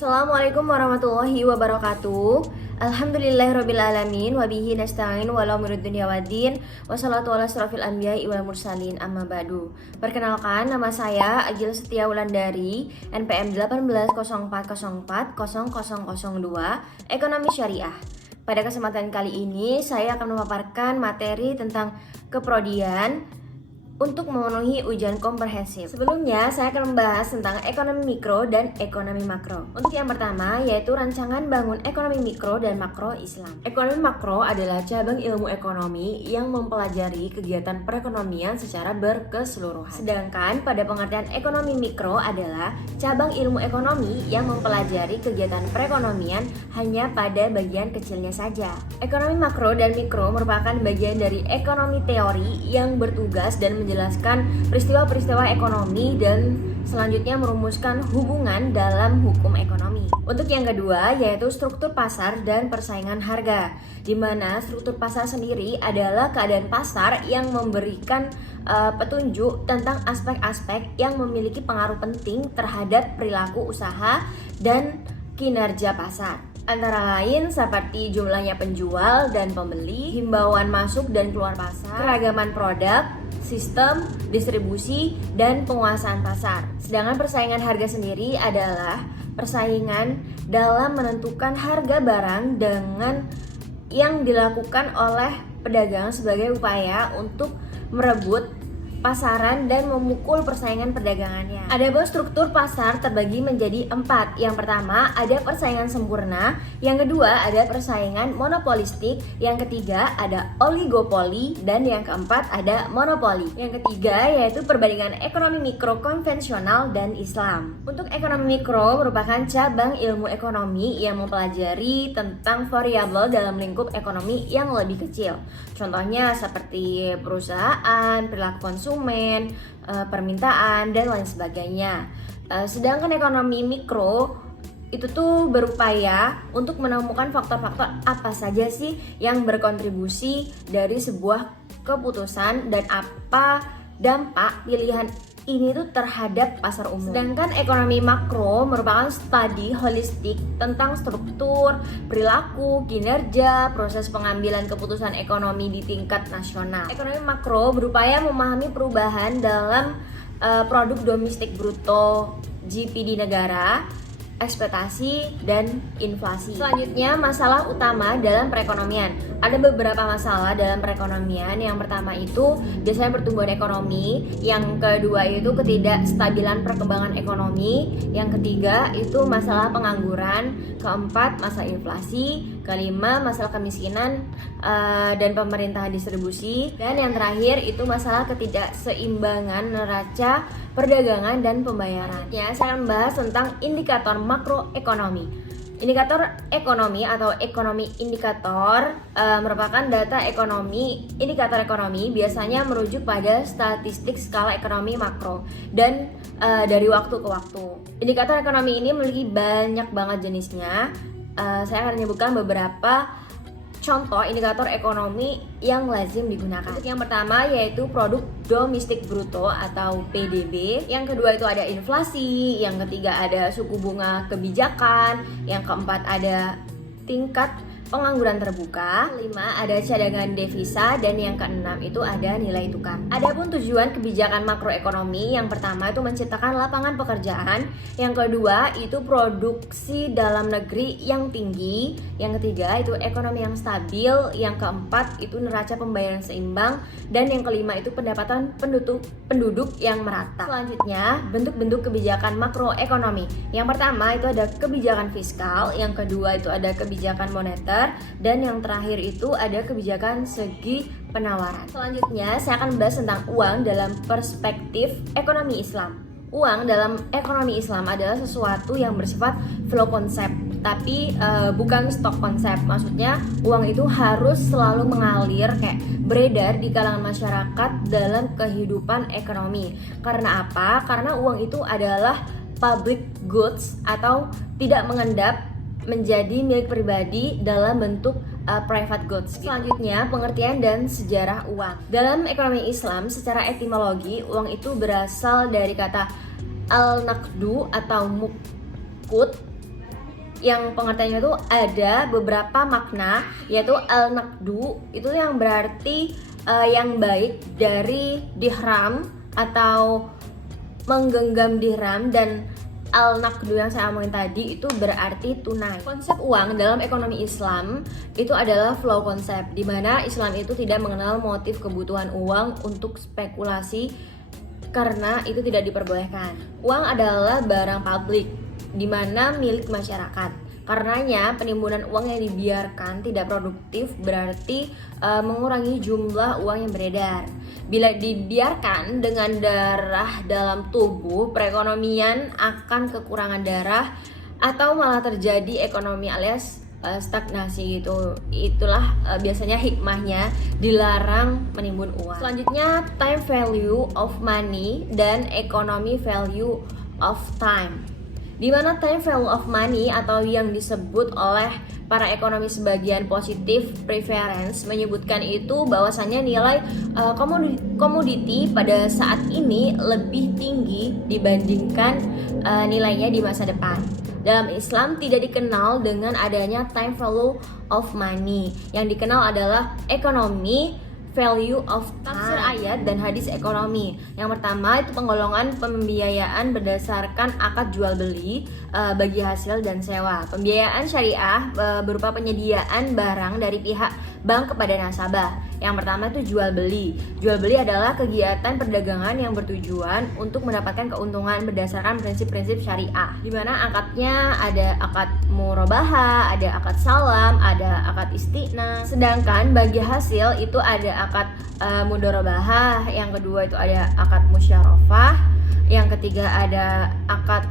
Assalamualaikum warahmatullahi wabarakatuh. Alhamdulillahirrabbilalamin. Wabihi nasta'in walau mirid dunia waddin. Wassalatu ala asrafil anbiya'i wal mursalin amma ba'du. Perkenalkan, nama saya Agil Setia Wulandari, NPM 1804040002, Ekonomi Syariah. Pada kesempatan kali ini, saya akan memaparkan materi tentang keprodian untuk memenuhi ujian komprehensif. Sebelumnya, saya akan membahas tentang ekonomi mikro dan ekonomi makro. Untuk yang pertama, yaitu rancangan bangun ekonomi mikro dan makro Islam. Ekonomi makro adalah cabang ilmu ekonomi yang mempelajari kegiatan perekonomian secara berkeseluruhan. Sedangkan pada pengertian ekonomi mikro adalah cabang ilmu ekonomi yang mempelajari kegiatan perekonomian hanya pada bagian kecilnya saja. Ekonomi makro dan mikro merupakan bagian dari ekonomi teori yang bertugas dan menjelaskan peristiwa-peristiwa ekonomi dan selanjutnya merumuskan hubungan dalam hukum ekonomi. Untuk yang kedua, yaitu struktur pasar dan persaingan harga, di mana struktur pasar sendiri adalah keadaan pasar yang memberikan petunjuk tentang aspek-aspek yang memiliki pengaruh penting terhadap perilaku usaha dan kinerja pasar. Antara lain seperti jumlahnya penjual dan pembeli, himbauan masuk dan keluar pasar, keragaman produk, sistem distribusi, dan penguasaan pasar. Sedangkan persaingan harga sendiri adalah persaingan dalam menentukan harga barang dengan yang dilakukan oleh pedagang sebagai upaya untuk merebut pasaran dan memukul persaingan perdagangannya. Adapun struktur pasar terbagi menjadi 4. Yang pertama ada persaingan sempurna, yang kedua ada persaingan monopolistik, yang ketiga ada oligopoli, dan yang keempat ada monopoli. Yang ketiga yaitu perbandingan ekonomi mikro konvensional dan Islam. Untuk ekonomi mikro merupakan cabang ilmu ekonomi yang mempelajari tentang variabel dalam lingkup ekonomi yang lebih kecil. Contohnya seperti perusahaan, perilaku konsumen, permintaan, dan lain sebagainya. Sedangkan ekonomi mikro itu tuh berupaya untuk menemukan faktor-faktor apa saja sih yang berkontribusi dari sebuah keputusan dan apa dampak pilihan ini tuh terhadap pasar umum. Sedangkan ekonomi makro merupakan studi holistik tentang struktur, perilaku, kinerja, proses pengambilan keputusan ekonomi di tingkat nasional. Ekonomi makro berupaya memahami perubahan dalam produk domestik bruto, GDP di negara, ekspektasi, dan inflasi. Selanjutnya, masalah utama dalam perekonomian. Ada beberapa masalah dalam perekonomian. Yang pertama itu biasanya pertumbuhan ekonomi, yang kedua itu ketidakstabilan perkembangan ekonomi, yang ketiga itu masalah pengangguran, keempat masalah inflasi, kelima masalah kemiskinan dan pemerintahan distribusi, dan yang terakhir itu masalah ketidakseimbangan neraca perdagangan dan pembayaran. Ya, saya akan membahas tentang indikator makroekonomi. Indikator ekonomi atau ekonomi indikator merupakan data ekonomi. Indikator ekonomi biasanya merujuk pada statistik skala ekonomi makro dan dari waktu ke waktu. Indikator ekonomi ini memiliki banyak banget jenisnya. Saya akan menyebutkan beberapa contoh indikator ekonomi yang lazim digunakan. Untuk yang pertama yaitu produk domestik bruto atau PDB. Yang kedua itu ada inflasi. Yang ketiga ada suku bunga kebijakan. Yang keempat ada tingkat pengangguran terbuka. 5 ada cadangan devisa, dan yang keenam itu ada nilai tukar. Adapun tujuan kebijakan makroekonomi, yang pertama itu menciptakan lapangan pekerjaan, yang kedua itu produksi dalam negeri yang tinggi, yang ketiga itu ekonomi yang stabil, yang keempat itu neraca pembayaran seimbang, dan yang kelima itu pendapatan penduduk yang merata. Selanjutnya, bentuk-bentuk kebijakan makroekonomi. Yang pertama itu ada kebijakan fiskal, yang kedua itu ada kebijakan moneter, dan yang terakhir itu ada kebijakan segi penawaran. Selanjutnya saya akan membahas tentang uang dalam perspektif ekonomi Islam. Uang dalam ekonomi Islam adalah sesuatu yang bersifat flow konsep, tapi bukan stok konsep. Maksudnya uang itu harus selalu mengalir, kayak beredar di kalangan masyarakat dalam kehidupan ekonomi. Karena apa? Karena uang itu adalah public goods atau tidak mengendap menjadi milik pribadi dalam bentuk private goods. Selanjutnya, pengertian dan sejarah uang. Dalam ekonomi Islam, secara etimologi, uang itu berasal dari kata al-naqdu atau mukut yang pengertiannya itu ada beberapa makna, yaitu al-naqdu itu yang berarti yang baik dari dirham atau menggenggam dirham, dan al-naqdu yang saya omongin tadi itu berarti tunai. Konsep uang dalam ekonomi Islam itu adalah flow konsep, di mana Islam itu tidak mengenal motif kebutuhan uang untuk spekulasi karena itu tidak diperbolehkan. Uang adalah barang publik di mana milik masyarakat. Karenanya penimbunan uang yang dibiarkan tidak produktif berarti mengurangi jumlah uang yang beredar. Bila dibiarkan dengan darah dalam tubuh, perekonomian akan kekurangan darah atau malah terjadi ekonomi alias stagnasi gitu. Itulah biasanya hikmahnya dilarang menimbun uang. Selanjutnya, time value of money dan economy value of time. Di mana time value of money atau yang disebut oleh para ekonomi sebagian positive preference menyebutkan itu bahwasannya nilai komoditi pada saat ini lebih tinggi dibandingkan nilainya di masa depan. Dalam Islam tidak dikenal dengan adanya time value of money. Yang dikenal adalah ekonomi value of time. Tafsir ayat dan hadis ekonomi. Yang pertama itu penggolongan pembiayaan berdasarkan akad jual beli bagi hasil dan sewa. Pembiayaan syariah berupa penyediaan barang dari pihak bank kepada nasabah. Yang pertama itu jual beli. Jual beli adalah kegiatan perdagangan yang bertujuan untuk mendapatkan keuntungan berdasarkan prinsip-prinsip syariah. Di mana akadnya ada akad murabaha, ada akad salam, ada akad istiqna. Sedangkan bagi hasil itu ada akad mudharabah, yang kedua itu ada akad musyarafah, yang ketiga ada akad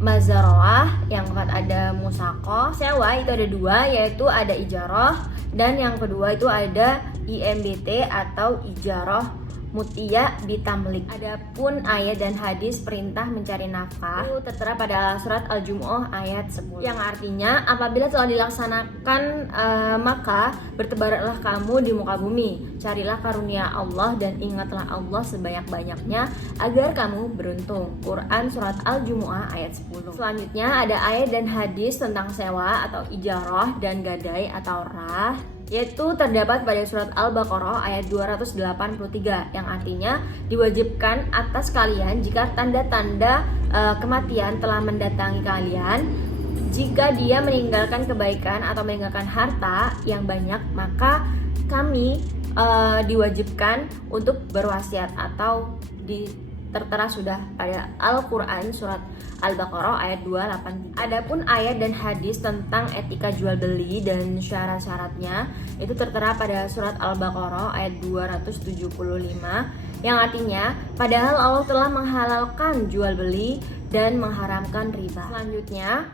mazarah, yang keempat ada musaqah. Sewa itu ada dua, yaitu ada ijarah, dan yang kedua itu ada IMBT atau ijarah mutia bitamlik. Adapun ayat dan hadis perintah mencari nafkah itu tertera pada surat Al-Jumu'ah ayat 10, yang artinya apabila telah dilaksanakan maka bertebaranlah kamu di muka bumi, carilah karunia Allah dan ingatlah Allah sebanyak-banyaknya agar kamu beruntung. Quran surat Al-Jumu'ah ayat 10. Selanjutnya ada ayat dan hadis tentang sewa atau ijarah dan gadai atau rah, yaitu terdapat pada surat Al-Baqarah ayat 283, yang artinya diwajibkan atas kalian jika tanda-tanda kematian telah mendatangi kalian, jika dia meninggalkan kebaikan atau meninggalkan harta yang banyak, maka kami diwajibkan untuk berwasiat, atau tertera sudah pada Al-Quran surat Al-Baqarah ayat 283. Adapun ayat dan hadis tentang etika jual beli dan syarat-syaratnya itu tertera pada surat Al-Baqarah ayat 275, yang artinya padahal Allah telah menghalalkan jual beli dan mengharamkan riba. Selanjutnya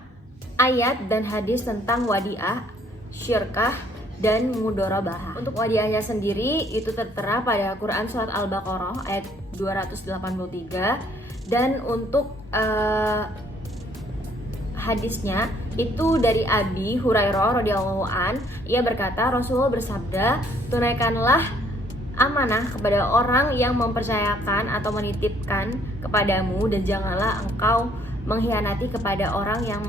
ayat dan hadis tentang wadiah, syirkah, dan mudharabah. Untuk wadiahnya sendiri itu tertera pada Quran surat Al-Baqarah ayat 283, dan untuk hadisnya itu dari Abi Hurairah radhiyallahu an, ia berkata Rasulullah bersabda, tunaikanlah amanah kepada orang yang mempercayakan atau menitipkan kepadamu, dan janganlah engkau mengkhianati kepada orang yang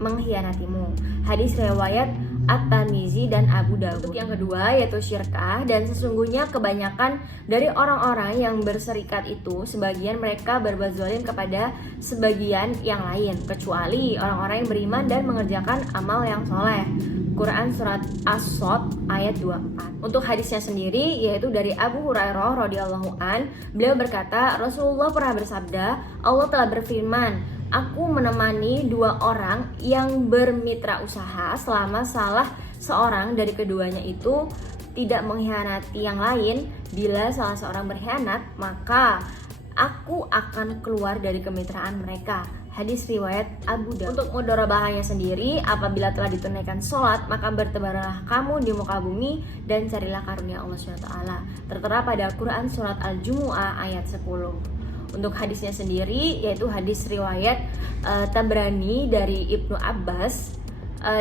mengkhianatimu. Hadis riwayat At-Tirmizi dan Abu Dawud. Yang kedua yaitu syirkah, dan sesungguhnya kebanyakan dari orang-orang yang berserikat itu sebagian mereka berbuat zalim kepada sebagian yang lain, kecuali orang-orang yang beriman dan mengerjakan amal yang soleh. Quran surat As-Sod ayat 24. Untuk hadisnya sendiri yaitu dari Abu Hurairah radhiyallahu an, beliau berkata Rasulullah pernah bersabda, Allah telah berfirman, aku menemani dua orang yang bermitra usaha selama salah seorang dari keduanya itu tidak mengkhianati yang lain. Bila salah seorang berkhianat, maka aku akan keluar dari kemitraan mereka. Hadis riwayat Abu Dawud. Untuk mudharabahnya sendiri, apabila telah ditunaikan sholat, maka bertebaranlah kamu di muka bumi dan carilah karunia Allah SWT. Tertera pada Quran surat Al-Jumu'ah ayat 10. Untuk hadisnya sendiri yaitu hadis riwayat Tabrani dari Ibnu Abbas,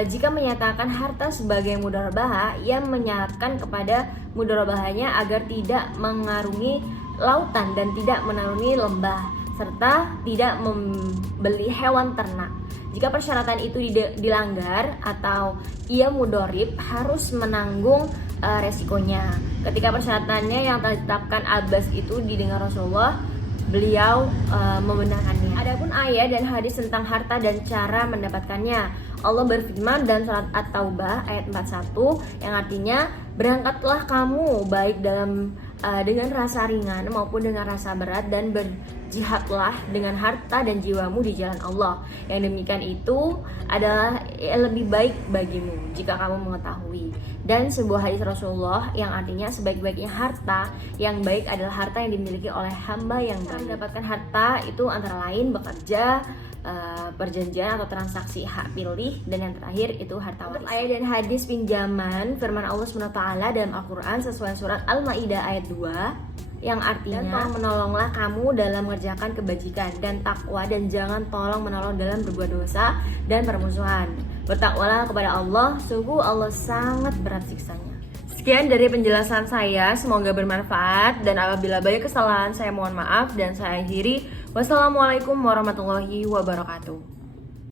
jika menyatakan harta sebagai mudharabah, ia menyarankan kepada mudharabahnya agar tidak mengarungi lautan dan tidak menarungi lembah. serta tidak membeli hewan ternak. Jika persyaratan itu dilanggar atau ia mudorib, harus menanggung resikonya. Ketika persyaratannya yang telah ditetapkan Abbas itu didengar Rasulullah, beliau membenarkannya. Adapun ayat dan hadis tentang harta dan cara mendapatkannya, Allah berfirman dalam surat At-Taubah ayat 41 yang artinya, berangkatlah kamu baik dengan rasa ringan maupun dengan rasa berat, dan berjihadlah dengan harta dan jiwamu di jalan Allah. Yang demikian itu adalah lebih baik bagimu jika kamu mengetahui. Dan sebuah hadis Rasulullah yang artinya, sebaik-baiknya harta yang baik adalah harta yang dimiliki oleh hamba yang baik. Mendapatkan harta itu antara lain bekerja, perjanjian atau transaksi hak pilih, dan yang terakhir itu harta waris. Ayat dan hadis pinjaman firman Allah SWT dalam Al-Quran sesuai surat Al-Maidah ayat 2 yang artinya, menolonglah kamu dalam mengerjakan kebajikan dan takwa, dan jangan tolong menolong dalam berbuat dosa dan permusuhan. Bertakwalah kepada Allah, sungguh Allah sangat berat siksanya. Sekian dari penjelasan saya, semoga bermanfaat, dan apabila banyak kesalahan saya mohon maaf, dan saya akhiri. Wassalamualaikum warahmatullahi wabarakatuh.